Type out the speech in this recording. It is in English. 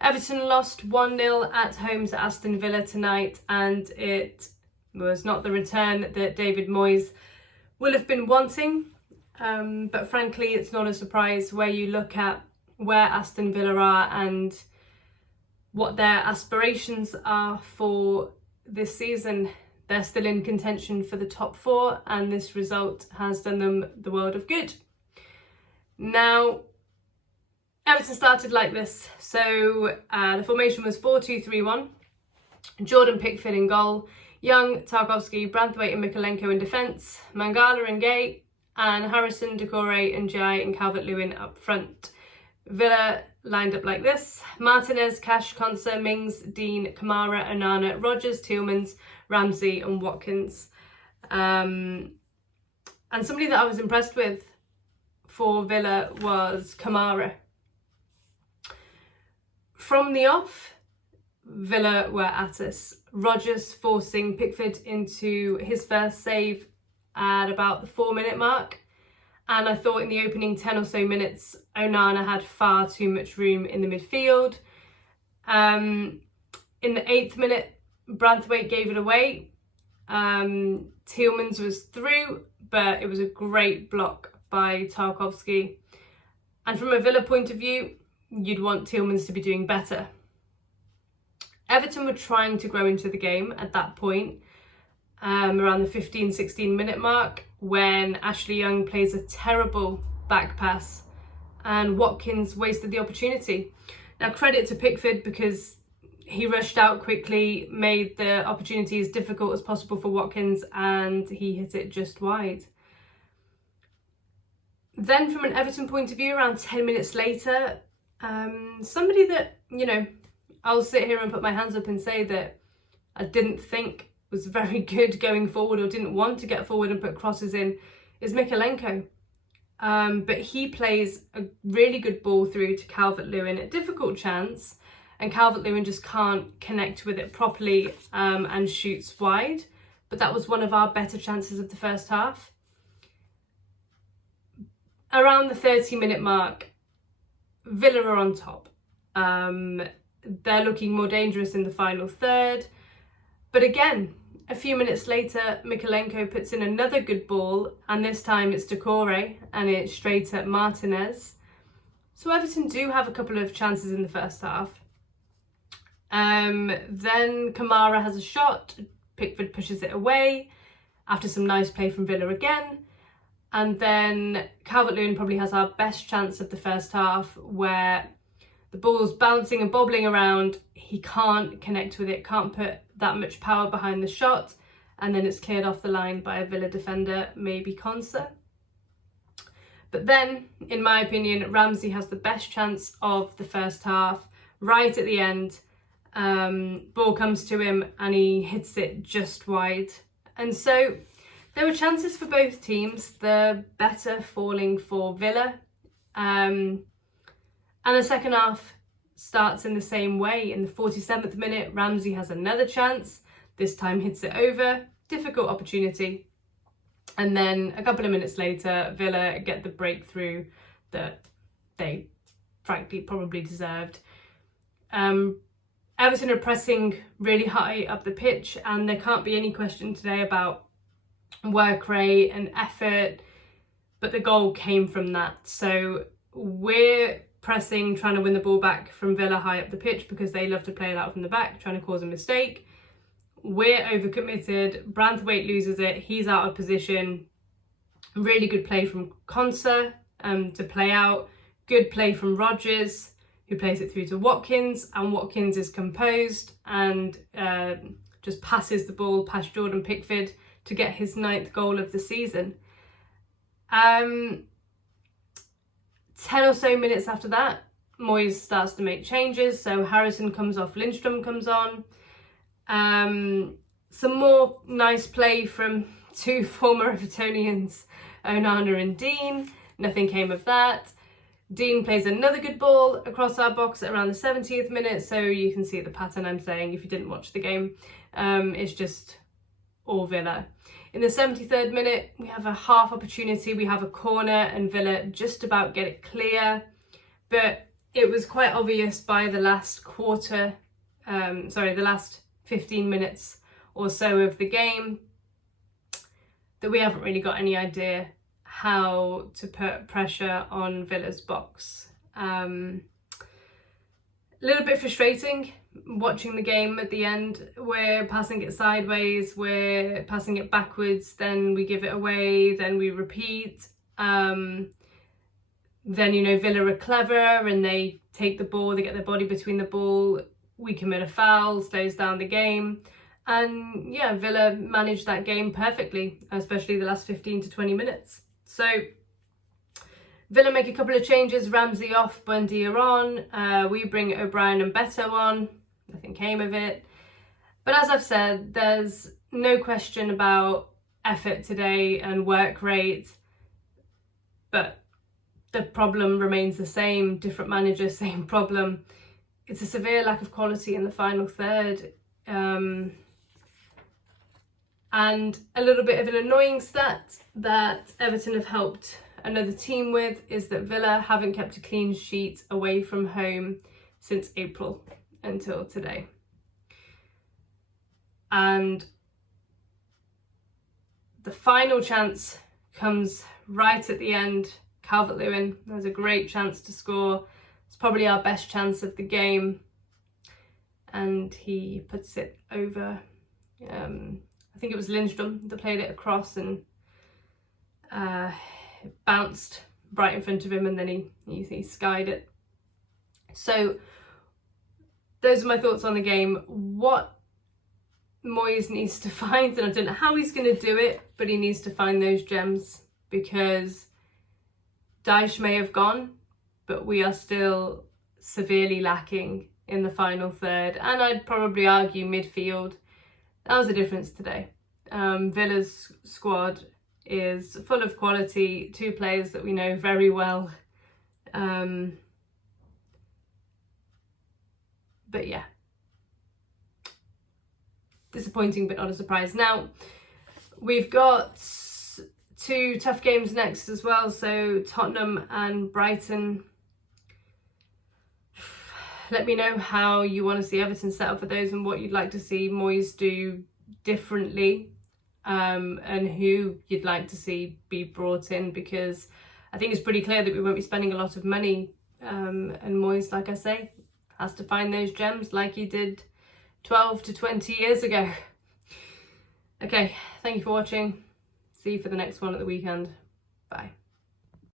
Everton lost 1-0 at home to Aston Villa tonight, and it was not the return that David Moyes will have been wanting. But frankly, it's not a surprise where you look at where Aston Villa are and what their aspirations are for this season. They're still in contention for the top 4, and this result has done them the world of good. Now, Everton started like this. So the formation was 4-2-3-1. Jordan Pickford in goal, Young, Tarkowski, Branthwaite and Mykolenko in defence, Mangala and Gay, and Harrison, Doucouré and Jai and Calvert-Lewin up front. Villa lined up like this: Martinez, Cash, Konsa, Mings, Dean, Kamara, Onana, Rodgers, Tielemans, Ramsey and Watkins. And somebody that I was impressed with for Villa was Kamara. From the off, Villa were at us. Rodgers forcing Pickford into his first save at about the 4-minute mark. And I thought in the opening 10 or so minutes, Onana had far too much room in the midfield. In the 8th minute, Branthwaite gave it away. Tielemans was through, but it was a great block by Tarkowski. And from a Villa point of view, you'd want Tielemans to be doing better. Everton were trying to grow into the game at that point, around the 15-16 minute mark, when Ashley Young plays a terrible back pass and Watkins wasted the opportunity. Now, credit to Pickford, because he rushed out quickly, made the opportunity as difficult as possible for Watkins, and he hit it just wide. Then from an Everton point of view, around 10 minutes later, somebody that, I'll sit here and put my hands up and say that I didn't think was very good going forward, or didn't want to get forward and put crosses in, is Mykolenko. But he plays a really good ball through to Calvert-Lewin, a difficult chance, and Calvert-Lewin just can't connect with it properly and shoots wide. But that was one of our better chances of the first half. Around the 30-minute mark, Villa are on top. They're looking more dangerous in the final third. But again, a few minutes later, Mykolenko puts in another good ball, and this time it's Doucouré, and it's straight at Martinez. So Everton do have a couple of chances in the first half. Then Kamara has a shot, Pickford pushes it away after some nice play from Villa again. And then Calvert-Lewin probably has our best chance of the first half, where the ball's bouncing and bobbling around. He can't connect with it, can't put that much power behind the shot. And then it's cleared off the line by a Villa defender, maybe Konsa. But then, in my opinion, Ramsey has the best chance of the first half. Right at the end, ball comes to him and he hits it just wide. And so there were chances for both teams, the better falling for Villa. And the second half starts in the same way. In the 47th minute, Ramsey has another chance, this time hits it over, difficult opportunity. And then a couple of minutes later, Villa get the breakthrough that they frankly probably deserved. Everton are pressing really high up the pitch, and there can't be any question today about work rate and effort, but the goal came from that. So we're pressing, trying to win the ball back from Villa high up the pitch, because they love to play it out from the back, trying to cause a mistake. We're overcommitted. Branthwaite loses it. He's out of position. Really good play from Konsa to play out. Good play from Rodgers, who plays it through to Watkins, and Watkins is composed and just passes the ball past Jordan Pickford to get his 9th goal of the season. 10 or so minutes after that, Moyes starts to make changes. So Harrison comes off, Lindstrom comes on. Some more nice play from two former Evertonians, Onana and Dean. Nothing came of that. Dean plays another good ball across our box at around the 70th minute. So you can see the pattern I'm saying if you didn't watch the game. It's just all Villa. In the 73rd minute, we have a half opportunity. We have a corner and Villa just about get it clear. But it was quite obvious by the last the last 15 minutes or so of the game that we haven't really got any idea how to put pressure on Villa's box. A little bit frustrating watching the game at the end. We're passing it sideways, we're passing it backwards, then we give it away, then we repeat. Then, Villa are clever and they take the ball, they get their body between the ball, we commit a foul, slows down the game. And yeah, Villa managed that game perfectly, especially the last 15 to 20 minutes. So Villa make a couple of changes, Ramsey off, Bundy on. We bring O'Brien and Beto on. Nothing came of it. But as I've said, there's no question about effort today and work rate. But the problem remains the same. Different manager, same problem. It's a severe lack of quality in the final third. And a little bit of an annoying stat that Everton have helped another team with is that Villa haven't kept a clean sheet away from home since April until today. And the final chance comes right at the end. Calvert-Lewin has a great chance to score. It's probably our best chance of the game. And he puts it over. I think it was Lindstrom that played it across and it bounced right in front of him, and then he skied it. So those are my thoughts on the game. What Moyes needs to find, and I don't know how he's going to do it, but he needs to find those gems, because Dyche may have gone, but we are still severely lacking in the final third, and I'd probably argue midfield. That was the difference today. Villa's squad is full of quality, two players that we know very well. But yeah, disappointing but not a surprise. Now, we've got two tough games next as well, so Tottenham and Brighton. Let me know how you want to see Everton set up for those and what you'd like to see Moyes do differently, and who you'd like to see be brought in, because I think it's pretty clear that we won't be spending a lot of money, and Moyes, like I say, has to find those gems like he did 12 to 20 years ago. Okay, thank you for watching. See you for the next one at the weekend. Bye.